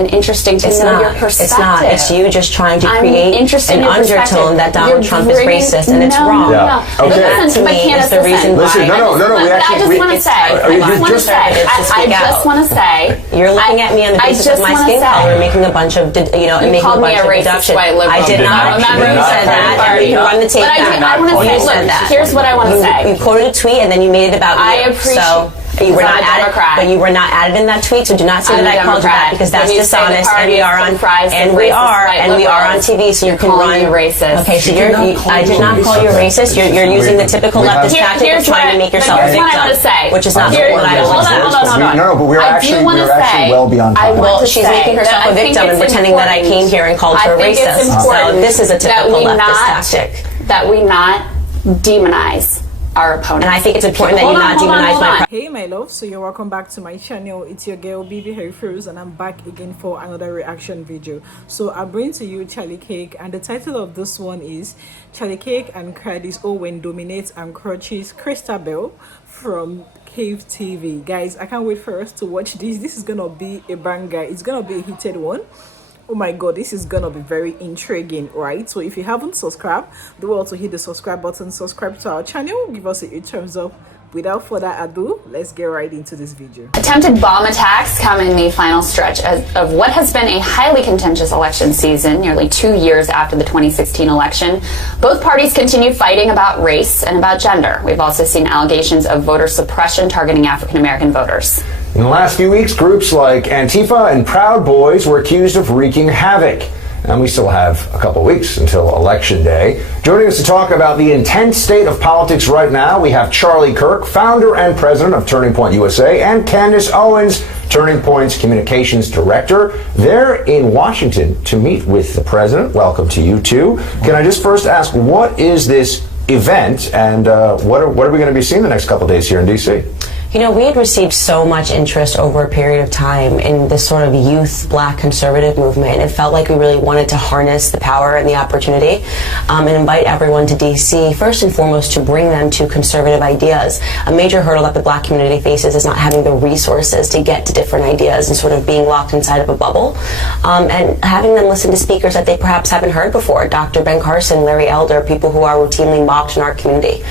and interesting to know your perspective. It's not. It's you just trying to create an undertone that Donald Trump is racist, and it's wrong. Yeah. Okay. Listen to what Candace is saying. Listen, no. I just want to say, you're looking at me on the basis of my skin color, making a bunch of, making a bunch of deductions. I did not. You said that. You can run the tape back. I want to say, look, here's what I want to say. You quoted a tweet and then you made it about I you. appreciate. You were not added, but you were not added in that tweet, so do not say that I called you that, because that's dishonest. And we are on, TV, so you can run. Racist. Okay, so I did not call you racist. You're using the typical leftist tactic of trying to make yourself a victim, which is not what I want. No, but we're actually well beyond time. Well, she's making herself a victim and pretending that I came here and called her racist. So this is a typical leftist tactic. That we not demonize our opponents. And I think it's important that you not demonize my. Hey my love, so you're welcome back to my channel. It's your girl BB Harry, and I'm back again for another reaction video. So I'm bringing to you Charlie Cake, and the title of this one is Charlie Cake and Candace Owens dominates and crushes Krystal from Cave TV. Guys, I can't wait for us to watch this. This is gonna be a banger. It's gonna be a heated one. Oh my god, this is gonna be very intriguing, right? So if you haven't subscribed, do well to hit the subscribe button, subscribe to our channel, give us a thumbs up. Without further ado, let's get right into this video. Attempted bomb attacks come in the final stretch of what has been a highly contentious election season, nearly 2 years after the 2016 election. Both parties continue fighting about race and about gender. We've also seen allegations of voter suppression targeting African-American voters. In the last few weeks, groups like Antifa and Proud Boys were accused of wreaking havoc. And we still have a couple weeks until Election Day. Joining us to talk about the intense state of politics right now, we have Charlie Kirk, founder and president of Turning Point USA, and Candace Owens, Turning Point's communications director. They're in Washington to meet with the president. Welcome to you two. Can I just first ask, what is this event, and what are we going to be seeing the next couple of days here in D.C.? You know, we had received so much interest over a period of time in this sort of youth black conservative movement, and it felt like we really wanted to harness the power and the opportunity and invite everyone to D.C., first and foremost, to bring them to conservative ideas. A major hurdle that the black community faces is not having the resources to get to different ideas and sort of being locked inside of a bubble, and having them listen to speakers that they perhaps haven't heard before. Dr. Ben Carson, Larry Elder, people who are routinely mocked in our community.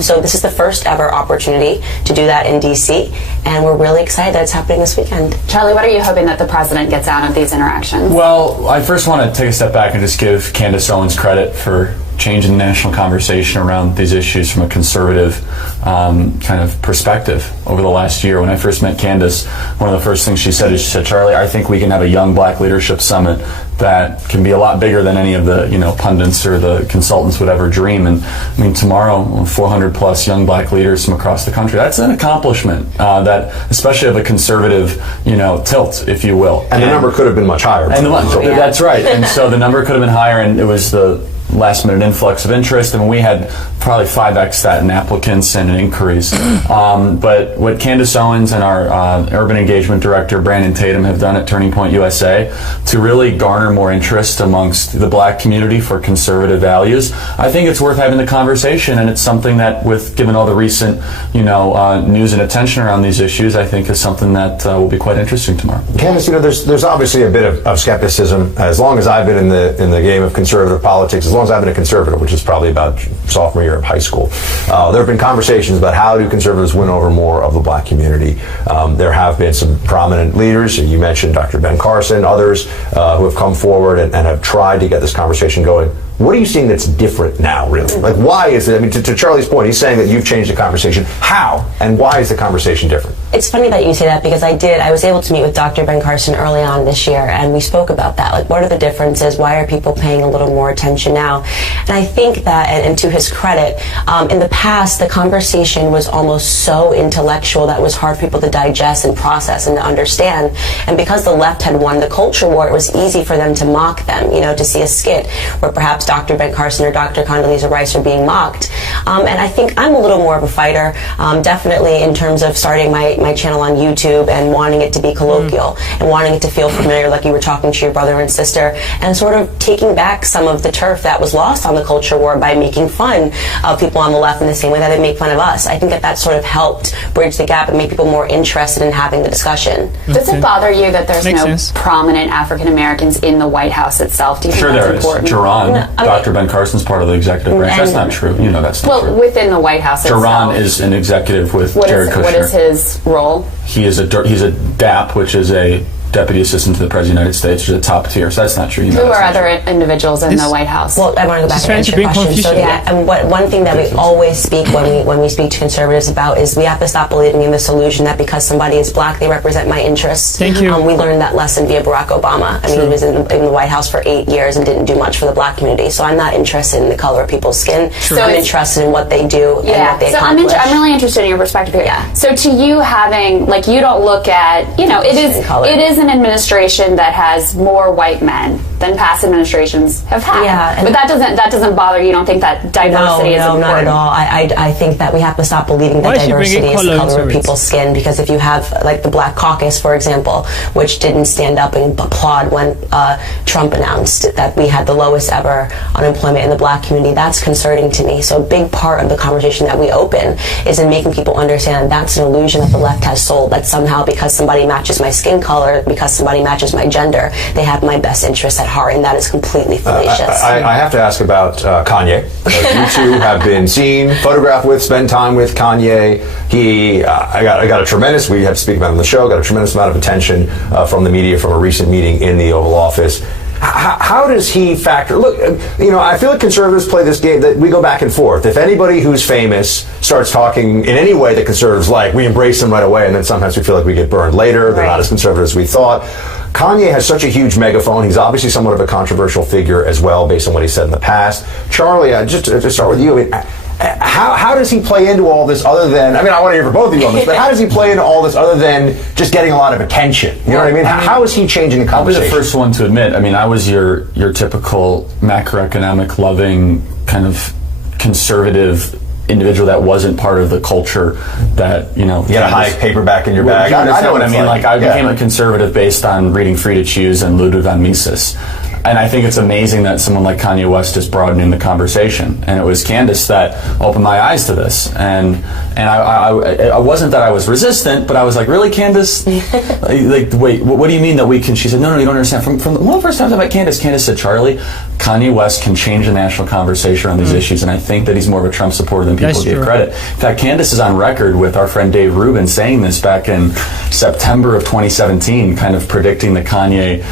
So this is the first ever opportunity to do that in DC, and we're really excited that it's happening this weekend. Charlie, what are you hoping that the president gets out of these interactions? Well, I first want to take a step back and just give Candace Owens credit for changing the national conversation around these issues from a conservative kind of perspective over the last year. When I first met Candace, one of the first things she said is, she said, Charlie, I think we can have a young black leadership summit that can be a lot bigger than any of the pundits or the consultants would ever dream. And I mean, tomorrow, 400 plus young black leaders from across the country. That's an accomplishment that, especially of a conservative, tilt, if you will. And the number could have been much higher. That's right. And so the number could have been higher, and it was the last minute influx of interest. I mean, we had probably 5x that in applicants and in inquiries. But what Candace Owens and our urban engagement director Brandon Tatum have done at Turning Point USA to really garner more interest amongst the black community for conservative values, I think it's worth having the conversation, and it's something that, given all the recent news and attention around these issues, I think is something that will be quite interesting tomorrow. Candace, there's obviously a bit of skepticism. As long as I've been in the game of conservative politics, as long as I've been a conservative, which is probably about sophomore year of high school, there have been conversations about how do conservatives win over more of the black community. There have been some prominent leaders. You mentioned Dr. Ben Carson, others who have come forward and have tried to get this conversation going. What are you seeing that's different now, really? Like, why is it? I mean, to Charlie's point, he's saying that you've changed the conversation. How and why is the conversation different? It's funny that you say that, because I was able to meet with Dr. Ben Carson early on this year, and we spoke about that. Like, what are the differences? Why are people paying a little more attention now? And I think that, and to his credit, in the past, the conversation was almost so intellectual that it was hard for people to digest and process and to understand. And because the left had won the culture war, it was easy for them to mock them, to see a skit where perhaps Dr. Ben Carson or Dr. Condoleezza Rice are being mocked. And I think I'm a little more of a fighter, definitely in terms of starting my channel on YouTube and wanting it to be colloquial and wanting it to feel familiar, like you were talking to your brother and sister, and sort of taking back some of the turf that was lost on the culture war by making fun of people on the left in the same way that they make fun of us. I think that sort of helped bridge the gap and make people more interested in having the discussion. Does it bother you that there's Makes no sense. prominent African Americans in the White House itself? Do you think Sure, that's there is. important? Jerron, Dr. Ben Carson's part of the executive branch. That's not true. You know that's not Well, true. within the White House itself. Jerron is an executive with Jared Kushner. What is his role? He's a DAP, which is a Deputy Assistant to the President of the United States, which is a top tier. So that's not true. You know Who that's are not true. other individuals in the White House? Well, I want to go back Just and trying answer to your bring question. So, confusion. and one thing that we always speak when we speak to conservatives about is we have to stop believing in this illusion that because somebody is black, they represent my interests. Thank you. We learned that lesson via Barack Obama. I mean, he was in the White House for 8 years and didn't do much for the black community. So I'm not interested in the color of people's skin. So I'm it's- interested in what they do and what they so accomplish. I'm really interested in your perspective here. Yeah. So to you, having you don't look at it is an administration that has more white men than past administrations have had. Yeah, and- but that doesn't bother you. You don't think that diversity is No, important? not at all. I think that we have to stop believing Why that is she diversity bringing is the color color of into it? people's skin, because if you have like the Black Caucus, for example, which didn't stand up and applaud when Trump announced that we had the lowest ever unemployment in the black community, that's concerning to me. So a big part of the conversation that we open is in making people understand that's an illusion that the left has sold, that somehow because somebody matches my skin color, because somebody matches my gender, they have my best interests at heart, and that is completely fallacious. I have to ask about Kanye. You two have been seen, photographed with, spent time with Kanye. I got a tremendous, we have to speak about it on the show, got a tremendous amount of attention from the media from a recent meeting in the Oval Office. How does he factor? Look, I feel like conservatives play this game that we go back and forth. If anybody who's famous starts talking in any way that conservatives like, we embrace them right away, and then sometimes we feel like we get burned later. They're not as conservative as we thought. Kanye has such a huge megaphone. He's obviously somewhat of a controversial figure as well, based on what he said in the past. Charlie, just to start with you, how does he play into all this other than, I want to hear from both of you on this, but how does he play into all this other than just getting a lot of attention? You know what I mean? How is he changing the conversation? I'll be the first one to admit, I was your typical macroeconomic loving kind of conservative individual that wasn't part of the culture that, You had a high paperback in your bag. I know what I mean. I became Yeah. a conservative based on reading Free to Choose and Ludwig von Mises. And I think it's amazing that someone like Kanye West is broadening the conversation. And it was Candace that opened my eyes to this. And I wasn't that I was resistant, but I was like, really, Candace? Wait, what do you mean that we can? She said, no, you don't understand. From one of the first times I met Candace said, Charlie, Kanye West can change the national conversation on these issues. And I think that he's more of a Trump supporter than people That's give true. credit. In fact, Candace is on record with our friend Dave Rubin saying this back in September of 2017, kind of predicting the Kanye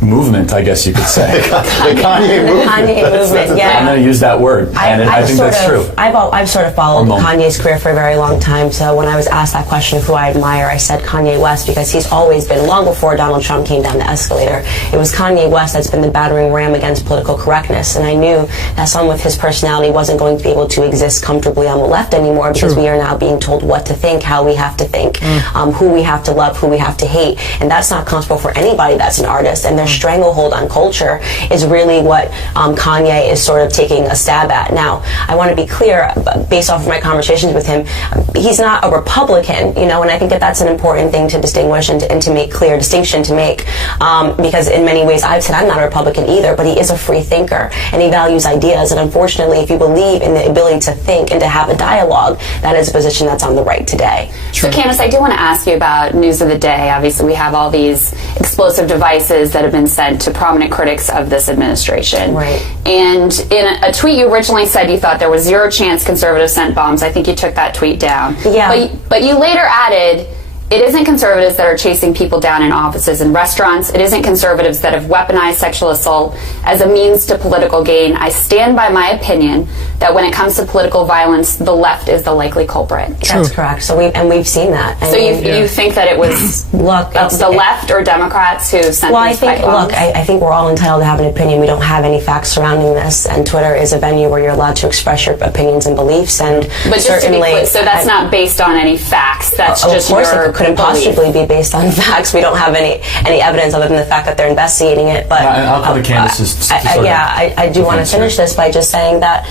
movement, I guess you could say. The Kanye movement. Kanye movement, yeah. I'm going to use that word, and I think that's true. I've sort of followed Or Kanye's career for a very long time, so when I was asked that question of who I admire, I said Kanye West, because he's always been, long before Donald Trump came down the escalator, it was Kanye West that's been the battering ram against political correctness, and I knew that someone with his personality wasn't going to be able to exist comfortably on the left anymore, because we are now being told what to think, how we have to think, who we have to love, who we have to hate, and that's not comfortable for anybody that's an artist, and their stranglehold on culture is really what Kanye is sort of taking a stab at. Now, I want to be clear, based off of my conversations with him, he's not a Republican, and I think that that's an important thing to distinguish and to make clear, distinction to make, because in many ways I've said I'm not a Republican either, but he is a free thinker, and he values ideas, and unfortunately, if you believe in the ability to think and to have a dialogue, that is a position that's on the right today. So Candace, I do want to ask you about news of the day. Obviously, we have all these explosive devices that have been sent to prominent critics of this administration. Right. And in a tweet, you originally said you thought there was zero chance conservatives sent bombs. I think you took that tweet down. Yeah. But you later added, it isn't conservatives that are chasing people down in offices and restaurants. It isn't conservatives that have weaponized sexual assault as a means to political gain. I stand by my opinion that when it comes to political violence, the left is the likely culprit. That's correct. So we've seen that. So you think that it was look, the left or Democrats who sent these pipe bombs? I think we're all entitled to have an opinion. We don't have any facts surrounding this, and Twitter is a venue where you're allowed to express your opinions and beliefs. And But just to be clear, so that's not based on any facts. That's just of course your it could couldn't possibly be based on facts. We don't have any evidence other than the fact that they're investigating it. But I'll come to Candace's. I do want to finish this by just saying that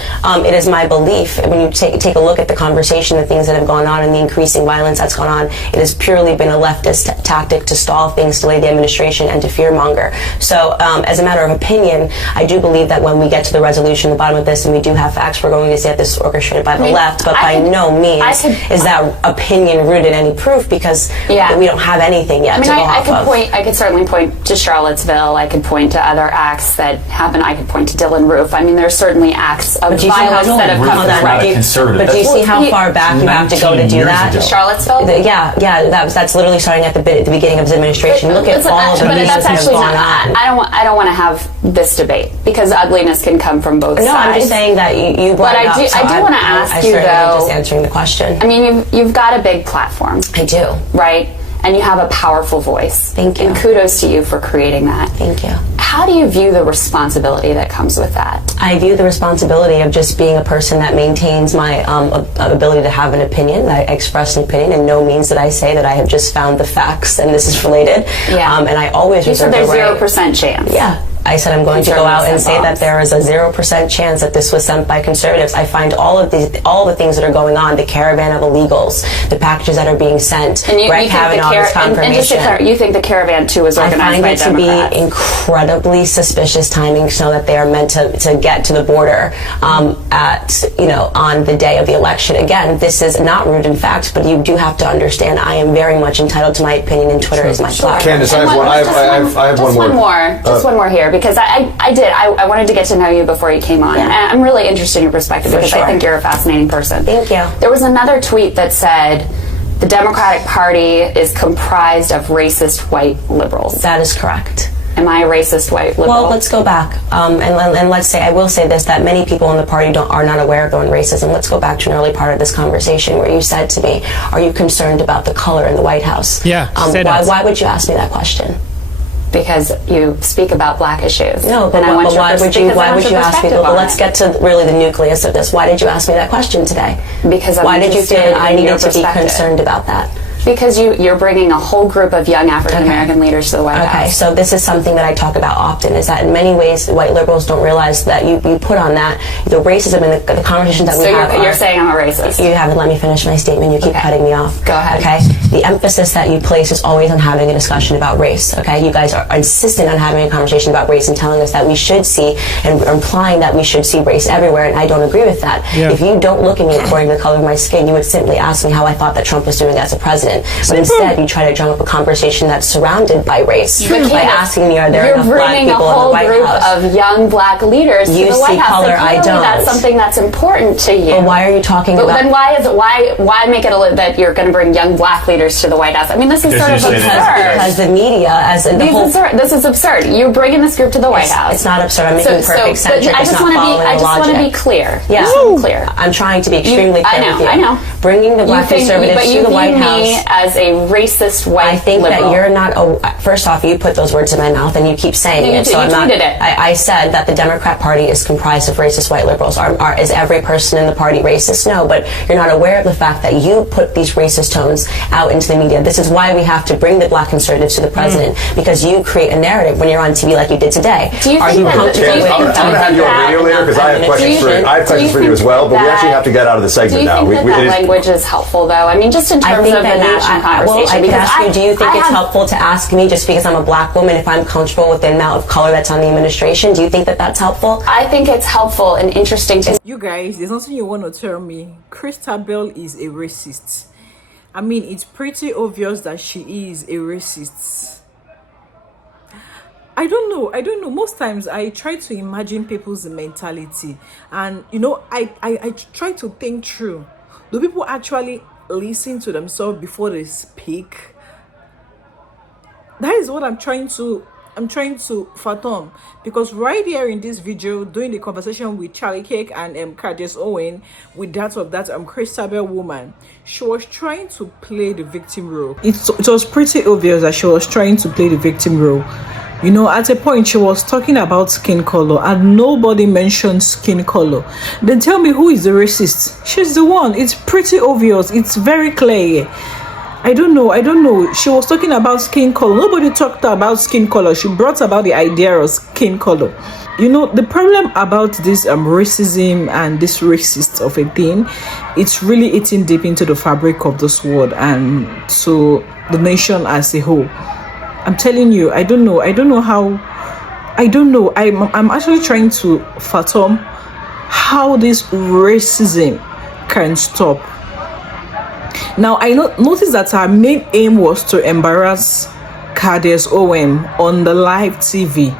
it is my belief, when you take a look at the conversation, the things that have gone on, and the increasing violence that's gone on, it has purely been a leftist tactic to stall things, delay the administration, and to fearmonger. So, as a matter of opinion, I do believe that when we get to the resolution, the bottom of this, and we do have facts, we're going to say that this is orchestrated by the left, but by no means is that opinion rooted in any proof, because we don't have anything yet to go off of. I could certainly point to Charlottesville. I could point to other acts that happen. I could point to Dylan Roof. I mean, there's certainly acts of violence that have come from. But do you see how far back you have to go to do that? Charlottesville? That's literally starting at the beginning of his administration. Look at all of the pieces that have gone on. I don't want to have this debate, because ugliness can come from both sides. No, I'm just saying that you brought it up. But I do want to ask you, though. Just answering the question. I mean, you've got a big platform. I do. Right? And you have a powerful voice. Thank you. And kudos to you for creating that. Thank you. How do you view the responsibility that comes with that? I view the responsibility of just being a person that maintains my ability to have an opinion, that I express an opinion, and no means that I say that I have just found the facts and this is related. Yeah. And I always reserve the right. There's 0% chance. Yeah. I said I'm going to go out and say that there is a 0% chance that this was sent by conservatives. I find all the things that are going on, the caravan of illegals, the packages that are being sent, Brett Kavanaugh's confirmation. And just to clarify, you think the caravan too was organized by Democrats? I find it to be incredibly suspicious timing, so that they are meant to get to the border on the day of the election. Again, this is not rooted in fact, but you do have to understand I am very much entitled to my opinion, and Twitter is my platform. Candace, I have one more. Just one more here, because I wanted to get to know you before you came on. And I'm really interested in your perspective, because I think you're a fascinating person. Thank you. There was another tweet that said the Democratic Party is comprised of racist white liberals. That is correct. Am I a racist white liberal? Well, let's go back and let's say, I will say this, that many people in the party are not aware of their own racism. Let's go back to an early part of this conversation where you said to me, are you concerned about the color in the White House? Yeah. Why would you ask me that question? Because you speak about black issues. No, but why would you ask me? Well, let's get to really the nucleus of this. Why did you ask me that question today? Because why did you feel that I needed to be concerned about that? Because you're bringing a whole group of young African American leaders to the White House. Okay, so this is something that I talk about often, is that in many ways white liberals don't realize that you put on that the racism and the conversations that we have. So you're saying I'm a racist? You haven't let me finish my statement. You keep cutting me off. Go ahead. Okay, the emphasis that you place is always on having a discussion about race. Okay, you guys are insistent on having a conversation about race and telling us that we should see, and implying that we should see race everywhere, and I don't agree with that. Yeah. If you don't look at me according to the color of my skin, you would simply ask me how I thought that Trump was doing as a president. But instead, you try to drum up a conversation that's surrounded by race by asking me, are there enough black people in the White House? You're bringing a whole group of young black leaders to the White House. Color, I don't. That's something that's important to you. But why are you talking about? Then why make it that you're going to bring young black leaders to the White House? I mean, this is sort of absurd. Because the media, this is absurd. You're bringing this group to the White House. It's not absurd. I'm making perfect sense. I just want to be clear. Yeah, I'm trying to be extremely clear. I know. Bringing the black conservatives to the White House. But you view me as a racist white I think liberal. that you're not. First off, you put those words in my mouth, and you keep saying it. So I'm not. I said that the Democrat Party is comprised of racist white liberals. Is every person in the party racist? No, but you're not aware of the fact that you put these racist tones out into the media. This is why we have to bring the black conservatives to the president, because you create a narrative when you're on TV like you did today. I'm going to have you on radio later, because I have questions for you as well. But we actually have to get out of the segment now. Do you think that language is helpful, though? I mean, just in terms of the national conversation. Well, I could ask you, do you think it's helpful to ask me, just because I'm a black woman, if I'm comfortable with the amount of color that's on the administration? Do you think that that's helpful? I think it's helpful and interesting to... You guys, there's nothing you want to tell me. Krystal is a racist. I mean, it's pretty obvious that she is a racist. I don't know. Most times I try to imagine people's mentality, and I try to think through. Do people actually listen to themselves before they speak? That is what I'm trying to fathom, because right here in this video, during the conversation with Charlie Cake and Candace Owens, with that Krystal woman, she was trying to play the victim role. It was pretty obvious that she was trying to play the victim role. At a point she was talking about skin color, and nobody mentioned skin color. Then tell me, who is the racist? She's the one. It's pretty obvious. It's very clear. I don't know. She was talking about skin color. Nobody talked about skin color. She brought about the idea of skin color. You know, the problem about this racism and this racist of a thing, it's really eating deep into the fabric of this world and so the nation as a whole. I'm telling you, I don't know how. I'm actually trying to fathom how this racism can stop. Now, I noticed that her main aim was to embarrass Candace Owens on the live TV.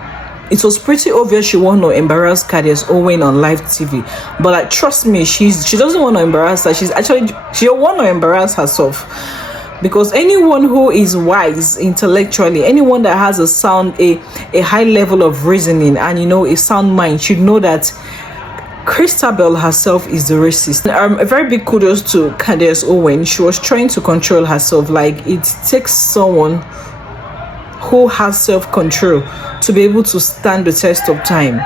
It was pretty obvious she wanted to embarrass Candace Owens on live TV. But like, trust me, she doesn't want to embarrass her. She want to embarrass herself. Because anyone who is wise intellectually, anyone that has a high level of reasoning and, you know, a sound mind should know that Krystal herself is the racist. A very big kudos to Candace Owens. She was trying to control herself. Like, it takes someone who has self-control to be able to stand the test of time.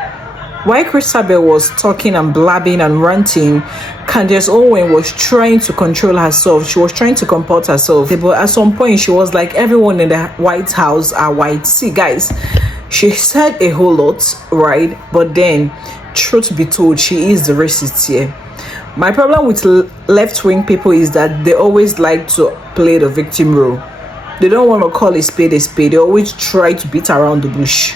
While Krystal was talking and blabbing and ranting, Candace Owens was trying to control herself. She was trying to comport herself. But at some point, she was like, everyone in the White House are white. See, guys, she said a whole lot, right? But then, truth be told, she is the racist here. My problem with left-wing people is that they always like to play the victim role. They don't want to call a spade a spade. They always try to beat around the bush,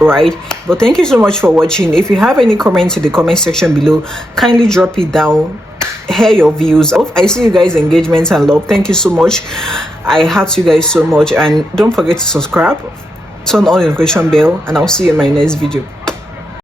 right? But thank you so much for watching. If you have any comments in the comment section below, kindly drop it down. Hear your views. I see you guys' engagements and love. Thank you so much. I heart you guys so much, and don't forget to subscribe, turn on the notification bell, and I'll see you in my next video.